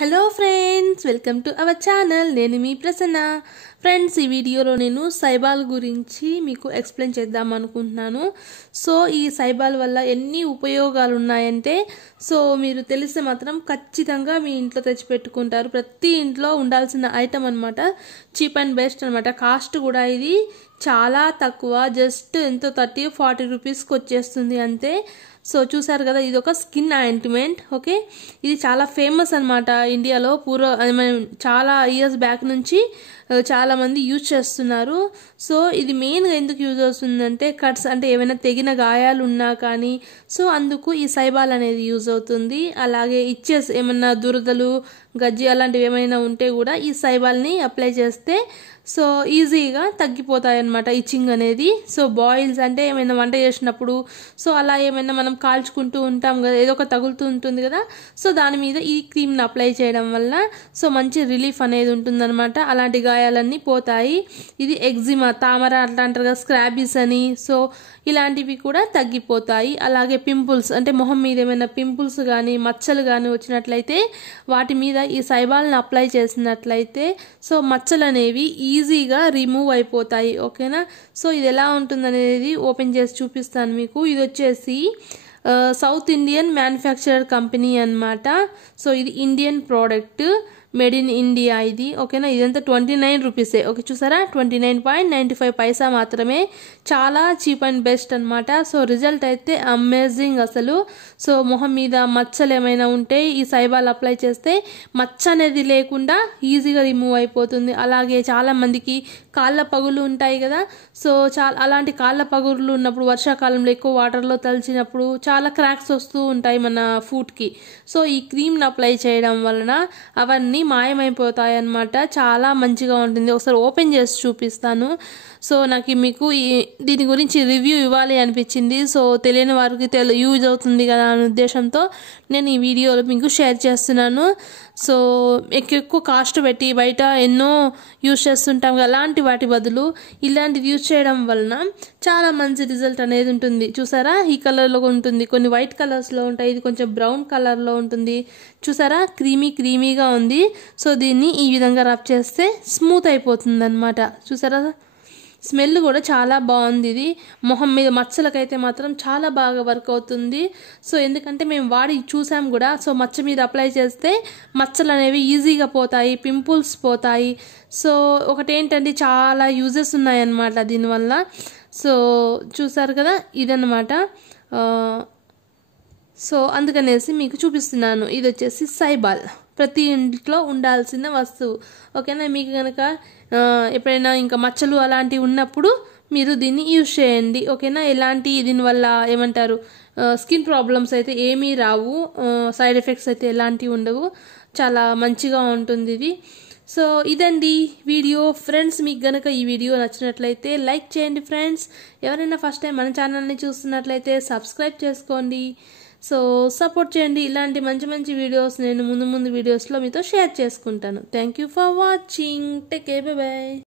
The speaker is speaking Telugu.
Hello friends, welcome to our channel. నేను మీ ప్రసన్న. ఫ్రెండ్స్, ఈ వీడియోలో నేను సైబాల్ గురించి మీకు ఎక్స్ప్లెయిన్ చేద్దాం అనుకుంటున్నాను. సో ఈ సైబాల్ వల్ల ఎన్ని ఉపయోగాలు ఉన్నాయంటే, సో మీరు తెలిస్తే మాత్రం ఖచ్చితంగా మీ ఇంట్లో తెచ్చిపెట్టుకుంటారు. ప్రతి ఇంట్లో ఉండాల్సిన ఐటమ్ అనమాట. చీప్ అండ్ బెస్ట్ అనమాట. కాస్ట్ కూడా ఇది చాలా తక్కువ, జస్ట్ ఎంతో 30-40 రూపీస్కి వచ్చేస్తుంది అంతే. సో చూసారు కదా, ఇది ఒక స్కిన్ ఆయింట్మెంట్. ఓకే, ఇది చాలా ఫేమస్ అనమాట ఇండియాలో. చాలా ఇయర్స్ బ్యాక్ నుంచి చాలా మంది యూజ్ చేస్తున్నారు. సో ఇది మెయిన్గా ఎందుకు యూజ్ అవుతుందంటే, కట్స్ అంటే ఏమైనా తెగిన గాయాలు ఉన్నా కానీ సో అందుకు ఈ సైబాల్ అనేది యూజ్ అవుతుంది. అలాగే ఇచ్చేస్ ఏమన్నా దురదలు, గజ్జి అలాంటివి ఏమైనా ఉంటే కూడా ఈ సైబాల్ని అప్లై చేస్తే సో ఈజీగా తగ్గిపోతాయి అన్నమాట ఇచ్చింగ్ అనేది. సో బాయిల్స్ అంటే ఏమైనా వంట చేసినప్పుడు సో అలా ఏమైనా మనం కాల్చుకుంటూ ఉంటాం కదా, ఏదో ఒక తగులుతూ ఉంటుంది కదా, సో దాని మీద ఈ క్రీమ్ని అప్లై చేయడం వల్ల సో మంచి రిలీఫ్ అనేది ఉంటుందన్నమాట. అలాంటి గాయాలన్నీ పోతాయి. ఇది ఎగ్జిమా, తామర అట్లా అంటారు కదా, స్క్రాబీస్ అని, సో ఇలాంటివి కూడా తగ్గిపోతాయి. అలాగే పింపుల్స్ అంటే మొహం మీద ఏమైనా పింపుల్స్ కానీ మచ్చలు కానీ వచ్చినట్లయితే వాటి మీద ఈ సైబాల్ని అప్లై చేసినట్లయితే సో మచ్చలు అనేవి ఈజీగా రిమూవ్ అయిపోతాయి. ఓకేనా. సో ఇది ఎలా ఉంటుందనేది ఓపెన్ చేసి చూపిస్తాను మీకు. ఇది వచ్చేసి సౌత్ ఇండియన్ మ్యానుఫ్యాక్చరర్ కంపెనీ అన్నమాట. సో ఇది Indian product, made in India ఇది. ఓకేనా. ఇదంతా 29 రూపీసే. ఓకే, చూసారా, 29.95 పైసా మాత్రమే. చాలా చీప్ అండ్ బెస్ట్ అనమాట. సో రిజల్ట్ అయితే అమేజింగ్ అసలు. సో మొహం మీద మచ్చలు ఏమైనా ఉంటే ఈ సైబాల్ అప్లై చేస్తే మచ్చ అనేది లేకుండా ఈజీగా రిమూవ్ అయిపోతుంది. అలాగే చాలా మందికి కాళ్ళ పగులు ఉంటాయి కదా, సో అలాంటి కాళ్ళ పగులు ఉన్నప్పుడు వర్షాకాలంలో ఎక్కువ వాటర్లో తలిచినప్పుడు చాలా క్రాక్స్ వస్తూ ఉంటాయి మన ఫుట్కి. సో ఈ క్రీమ్ని అప్లై చేయడం వలన అవన్నీ మాయమైపోతాయి అన్నమాట. చాలా మంచిగా ఉంటుంది. ఒకసారి ఓపెన్ చేసి చూపిస్తాను. సో నాకు మీకు దీని గురించి రివ్యూ ఇవ్వాలి అనిపించింది. సో తెలియని వారికి యూజ్ అవుతుంది కదా అనే ఉద్దేశంతో నేను ఈ వీడియోలో మీకు షేర్ చేస్తున్నాను. సో ఎక్కువ కాస్ట్ పెట్టి బయట ఎన్నో యూజ్ చేస్తుంటాం కదా, అలాంటి వాటి బదులు ఇలాంటివి యూజ్ చేయడం వలన చాలా మంచి రిజల్ట్ అనేది ఉంటుంది. చూసారా, ఈ కలర్లో ఉంటుంది, కొన్ని వైట్ కలర్స్లో ఉంటాయి, ఇది కొంచెం బ్రౌన్ కలర్లో ఉంటుంది. చూసారా, క్రీమీగా ఉంది. సో దీన్ని ఈ విధంగా రబ్ చేస్తే స్మూత్ అయిపోతుంది అన్నమాట. చూసారా, స్మెల్ కూడా చాలా బాగుంది. ఇది మొహం మీద మచ్చలకైతే మాత్రం చాలా బాగా వర్క్ అవుతుంది. సో ఎందుకంటే మేము వాడి చూసాం కూడా. సో మచ్చ మీద అప్లై చేస్తే మచ్చలు అనేవి ఈజీగా పోతాయి, పింపుల్స్ పోతాయి. సో ఒకటి ఏంటంటే చాలా యూజెస్ ఉన్నాయన్నమాట దీనివల్ల. సో చూసారు కదా, ఇదన్నమాట. సో అందుకనేసి మీకు చూపిస్తున్నాను. ఇది వచ్చేసి సైబాల్, ప్రతి ఇంట్లో ఉండాల్సిన వస్తువు. ఓకేనా. మీకు కనుక ఎప్పుడైనా ఇంకా మచ్చలు అలాంటివి ఉన్నప్పుడు మీరు దీన్ని యూజ్ చేయండి. ఓకేనా. దీనివల్ల ఏమంటారు, స్కిన్ ప్రాబ్లమ్స్ అయితే ఏమీ రావు, సైడ్ ఎఫెక్ట్స్ అయితే ఎలాంటివి ఉండవు. చాలా మంచిగా ఉంటుంది ఇది. సో ఇదండి వీడియో. ఫ్రెండ్స్, మీకు గనక ఈ వీడియో నచ్చినట్లయితే లైక్ చేయండి. ఫ్రెండ్స్, ఎవరైనా ఫస్ట్ టైం మన ఛానల్ని చూస్తున్నట్లయితే సబ్స్క్రైబ్ చేసుకోండి. సో సపోర్ట్ చేయండి. ఇలాంటి మంచి వీడియోస్ నేను ముందు వీడియోస్లో మీతో షేర్ చేసుకుంటాను. Thank you for watching. Take care, by by.